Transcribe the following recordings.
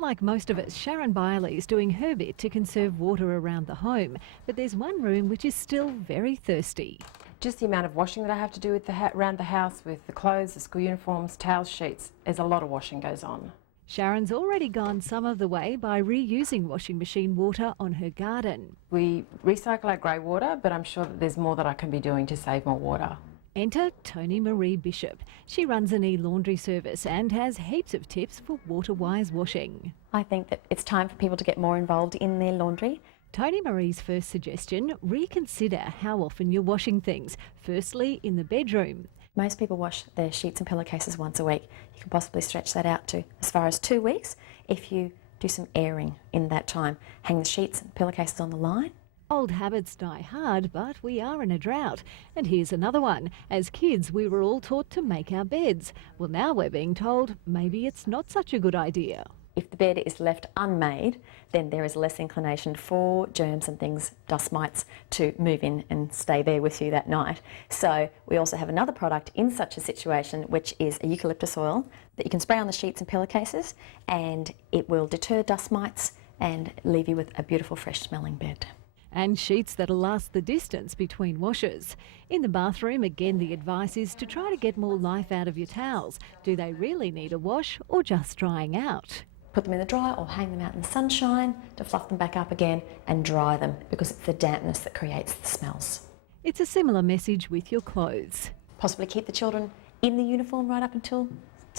Like most of us, Sharon Byerley's doing her bit to conserve water around the home, but there's one room which is still very thirsty. Just the amount of washing that I have to do with around the house with the clothes, the school uniforms, towel sheets, there's a lot of washing goes on. Sharon's already gone some of the way by reusing washing machine water on her garden. We recycle our grey water, but I'm sure that there's more that I can be doing to save more water. Enter Toni-Maree Bishop. She runs an e-laundry service and has heaps of tips for water-wise washing. I think that it's time for people to get more involved in their laundry. Toni-Maree's first suggestion, reconsider how often you're washing things. Firstly, in the bedroom. Most people wash their sheets and pillowcases once a week. You can possibly stretch that out to as far as 2 weeks if you do some airing in that time. Hang the sheets and pillowcases on the line. Old habits die hard, but we are in a drought. And here's another one. As kids, we were all taught to make our beds. Well, now we're being told maybe it's not such a good idea. If the bed is left unmade, then there is less inclination for germs and things, dust mites, to move in and stay there with you that night. So we also have another product in such a situation, which is a eucalyptus oil that you can spray on the sheets and pillowcases, and it will deter dust mites and leave you with a beautiful fresh smelling bed. And sheets that'll last the distance between washes. In the bathroom, again, the advice is to try to get more life out of your towels. Do they really need a wash or just drying out? Put them in the dryer or hang them out in the sunshine to fluff them back up again and dry them, because it's the dampness that creates the smells. It's a similar message with your clothes. Possibly keep the children in the uniform right up until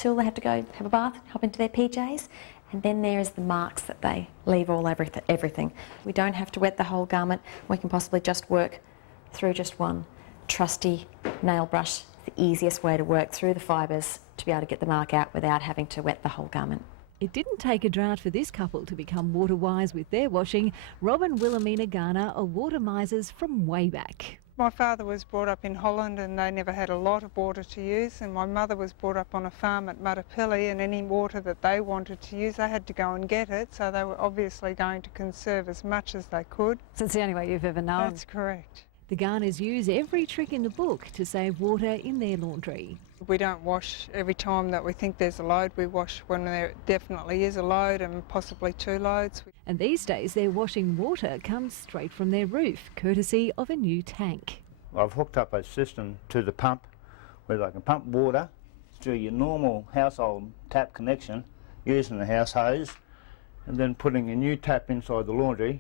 they have to go have a bath, hop into their PJs. And then there is the marks that they leave all over everything. We don't have to wet the whole garment. We can possibly just work through just one trusty nail brush. It's the easiest way to work through the fibres to be able to get the mark out without having to wet the whole garment. It didn't take a drought for this couple to become water-wise with their washing. Rob and Wilhelmina Garner are water misers from way back. My father was brought up in Holland and they never had a lot of water to use, and my mother was brought up on a farm at Mutapilly, and any water that they wanted to use they had to go and get it, so they were obviously going to conserve as much as they could. So it's the only way you've ever known? That's correct. The Garners use every trick in the book to save water in their laundry. We don't wash every time that we think there's a load. We wash when there definitely is a load, and possibly 2 loads. And these days their washing water comes straight from their roof, courtesy of a new tank. I've hooked up a system to the pump where they can pump water through your normal household tap connection using the house hose, and then putting a new tap inside the laundry,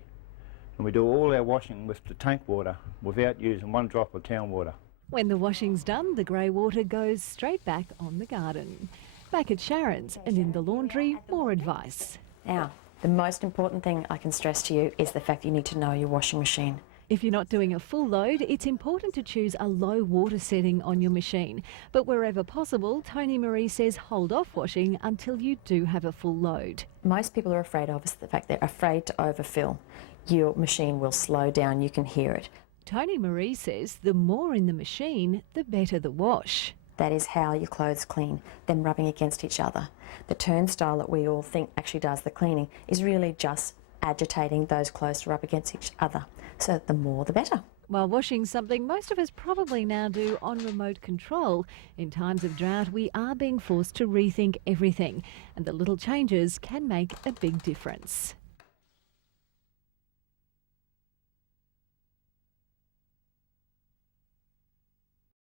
and we do all our washing with the tank water without using one drop of town water. When the washing's done, the grey water goes straight back on the garden. Back at Sharon's and in the laundry, more advice. Now, the most important thing I can stress to you is the fact you need to know your washing machine. If you're not doing a full load, it's important to choose a low water setting on your machine. But wherever possible, Toni-Maree says hold off washing until you do have a full load. Most people are afraid of is the fact they're afraid to overfill. Your machine will slow down, you can hear it. Toni-Maree says the more in the machine, the better the wash. That is how your clothes clean, them rubbing against each other. The turnstile that we all think actually does the cleaning is really just agitating those clothes to rub against each other. So the more the better. While washing something most of us probably now do on remote control, in times of drought we are being forced to rethink everything, and the little changes can make a big difference.